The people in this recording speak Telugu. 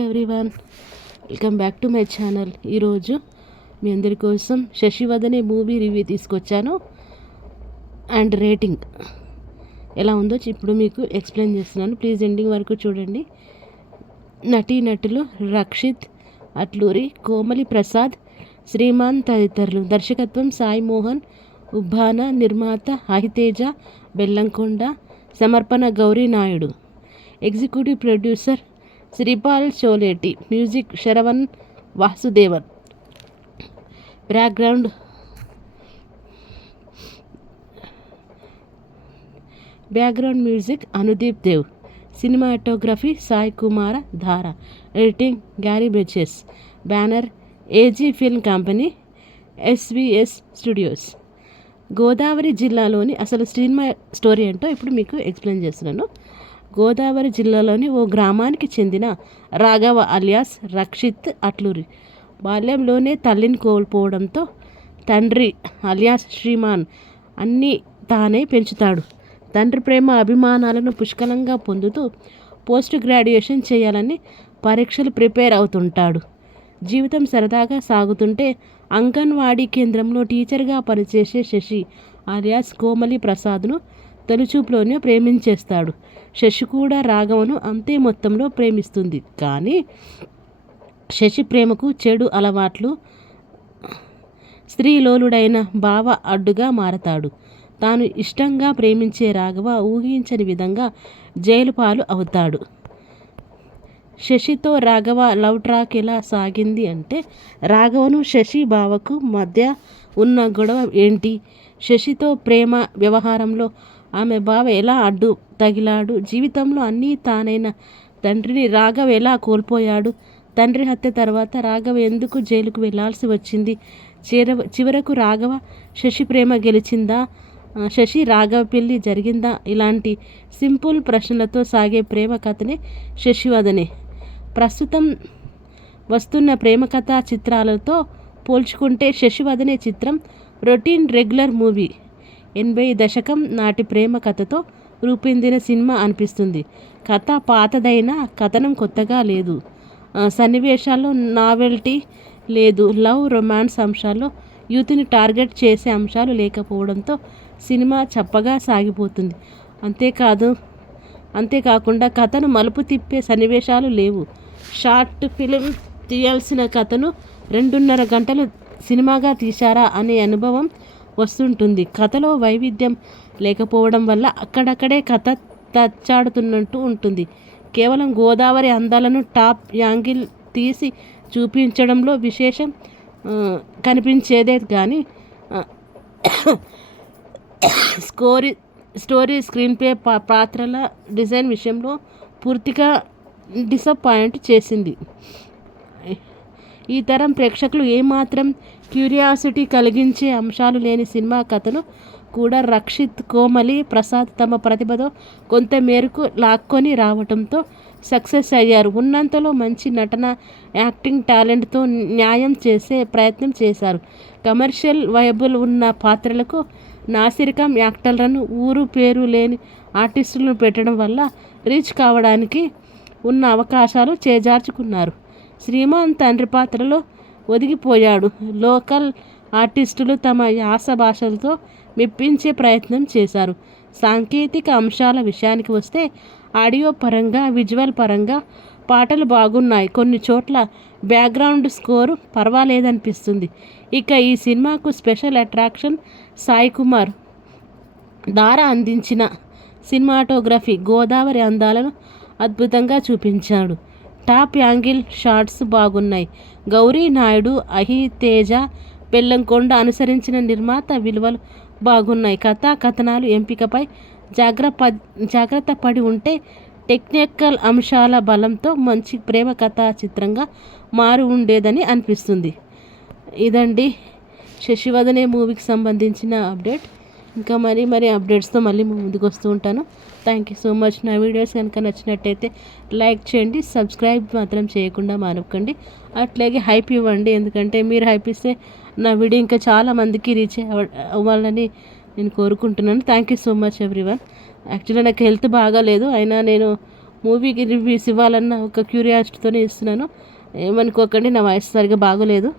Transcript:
Everyone, welcome back to my channel. ఈరోజు మీ అందరి కోసం శశివదనే మూవీ రివ్యూ తీసుకొచ్చాను. అండ్ రేటింగ్ ఎలా ఉందో ఇప్పుడు మీకు ఎక్స్ప్లెయిన్ చేస్తున్నాను. ప్లీజ్ ఎండింగ్ వరకు చూడండి. నటులు రక్షిత్, అట్లూరి, కోమలి ప్రసాద్, శ్రీమాన్ తదితరులు. దర్శకత్వం సాయి మోహన్ ఉబ్బాన, నిర్మాత అహితేజ బెల్లంకొండ, సమర్పణ Gowri Naidu, executive producer Sripal Choleti, music Sharavan Vasudevan, background music Anudeep Dev, cinematography Sai Kumara Dhara, editing Garry Beches, banner AG film company, SVS studios. Godavari జిల్లాలోని అసలు సినిమా స్టోరీ ఏంటో ఇప్పుడు మీకు ఎక్స్ప్లెయిన్ చేస్తున్నాను. గోదావరి జిల్లాలోని ఓ గ్రామానికి చెందిన రాఘవ అలియాస్ రక్షిత్ అట్లూరి బాల్యంలోనే తల్లిని కోల్పోవడంతో తండ్రి అలియాస్ శ్రీమాన్ అన్నీ తానే పెంచుతాడు. తండ్రి ప్రేమ అభిమానాలను పుష్కలంగా పొందుతూ పోస్ట్ గ్రాడ్యుయేషన్ చేయాలని పరీక్షలు ప్రిపేర్ అవుతుంటాడు. జీవితం సరదాగా సాగుతుంటే అంగన్వాడీ కేంద్రంలో టీచర్గా పనిచేసే శశి అలియాస్ కోమలి ప్రసాద్ను తొలిచూపులోనే ప్రేమించేస్తాడు. శశి కూడా రాఘవను అంతే మొత్తంలో ప్రేమిస్తుంది. కానీ శశి ప్రేమకు చెడు అలవాట్లు, స్త్రీలోలుడైన బావ అడ్డుగా మారతాడు. తాను ఇష్టంగా ప్రేమించే రాఘవ ఊహించని విధంగా జైలు పాలు అవుతాడు. శశితో రాఘవ లవ్ ట్రాక్ ఎలా సాగింది అంటే, రాఘవను శశి బావకు మధ్య ఉన్న గొడవ ఏంటి, శశితో ప్రేమ వ్యవహారంలో ఆమె బావ ఎలా అడ్డు తగిలాడు, జీవితంలో అన్నీ తానైన తండ్రిని రాఘవ ఎలా కోల్పోయాడు, తండ్రి హత్య తర్వాత రాఘవ ఎందుకు జైలుకు వెళ్లాల్సి వచ్చింది, చివరకు రాఘవ శశి ప్రేమ గెలిచిందా, శశి రాఘవ పెళ్లి జరిగిందా, ఇలాంటి సింపుల్ ప్రశ్నలతో సాగే ప్రేమ కథనే శశివదనే. ప్రస్తుతం వస్తున్న ప్రేమ కథా చిత్రాలతో పోల్చుకుంటే శశివదనే చిత్రం రొటీన్ రెగ్యులర్ మూవీ. 80 దశకం నాటి ప్రేమ కథతో రూపొందిన సినిమా అనిపిస్తుంది. కథ పాతదైనా కథనం కొత్తగా లేదు. సన్నివేశాల్లో నావెల్టీ లేదు. లవ్, రొమాన్స్ అంశాల్లో యూత్ని టార్గెట్ చేసే అంశాలు లేకపోవడంతో సినిమా చప్పగా సాగిపోతుంది. అంతేకాకుండా కథను మలుపు తిప్పే సన్నివేశాలు లేవు. షార్ట్ ఫిల్మ్ తీయాల్సిన కథను 2.5 గంటలు సినిమాగా తీశారా అనే అనుభవం వస్తుంటుంది. కథలో వైవిధ్యం లేకపోవడం వల్ల అక్కడక్కడే కథ తచ్చాడుతున్నట్టు ఉంటుంది. కేవలం గోదావరి అందాలను టాప్ యాంగిల్ తీసి చూపించడంలో విశేషం కనిపించేదే కానీ స్టోరీ, స్క్రీన్ ప్లే, పాత్రల డిజైన్ విషయంలో పూర్తిగా డిసప్పాయింట్ చేసింది. ఈ తరం ప్రేక్షకులు ఏమాత్రం క్యూరియాసిటీ కలిగించే అంశాలు లేని సినిమా కథను కూడా రక్షిత్, కోమలి ప్రసాద్ తమ ప్రతిభతో కొంత మేరకు లాక్కొని రావడంతో సక్సెస్ అయ్యారు. ఉన్నంతలో మంచి నటన, యాక్టింగ్ టాలెంట్తో న్యాయం చేసే ప్రయత్నం చేశారు. కమర్షియల్ వైబుల్ ఉన్న పాత్రలకు నాసిరకం యాక్టర్లను, ఊరు పేరు లేని ఆర్టిస్టులను పెట్టడం వల్ల రీచ్ కావడానికి ఉన్న అవకాశాలు చేజార్చుకున్నారు. శ్రీమాన్ తండ్రి పాత్రలో ఒదిగిపోయాడు. లోకల్ ఆర్టిస్టులు తమ యాస భాషలతో మెప్పించే ప్రయత్నం చేశారు. సాంకేతిక అంశాల విషయానికి వస్తే ఆడియో పరంగా, విజువల్ పరంగా పాటలు బాగున్నాయి. కొన్ని చోట్ల బ్యాక్గ్రౌండ్ స్కోరు పర్వాలేదనిపిస్తుంది. ఇక ఈ సినిమాకు స్పెషల్ అట్రాక్షన్ సాయి కుమార్ ధారా అందించిన సినిమాటోగ్రఫీ. గోదావరి అందాలను అద్భుతంగా చూపించాడు. టాప్ యాంగిల్ షాట్స్ బాగున్నాయి. గౌరీ నాయుడు, అహితేజ బెల్లంకొండ అనుసరించిన నిర్మాత విలువలు బాగున్నాయి. కథనాలు ఎంపికపై జాగ్రత్త పడి ఉంటే టెక్నికల్ అంశాల బలంతో మంచి ప్రేమ కథా చిత్రంగా మారి ఉండేదని అనిపిస్తుంది. ఇదండి శశివదనే మూవీకి సంబంధించిన అప్డేట్. ఇంకా మరీ అప్డేట్స్తో మళ్ళీ ముందుకు వస్తూ ఉంటాను. Thank you so much. నా వీడియోస్ కనుక నచ్చినట్టయితే లైక్ చేయండి, సబ్స్క్రైబ్ మాత్రం చేయకుండా మానకండి. అట్లాగే హైప్ ఇవ్వండి, ఎందుకంటే మీరు హైప్ ఇస్తే నా వీడియో ఇంకా చాలా మందికి రీచ్ అవ్వాలని నేను కోరుకుంటున్నాను. Thank you so much everyone. Actually నాకు హెల్త్ బాగాలేదు, అయినా నేను మూవీకి రివ్యూస్ ఇవ్వాలన్న ఒక క్యూరియాసిటీతోనే ఇస్తున్నాను. ఏమనుకోకండి, నా వాయిస్ సరిగా బాగోలేదు.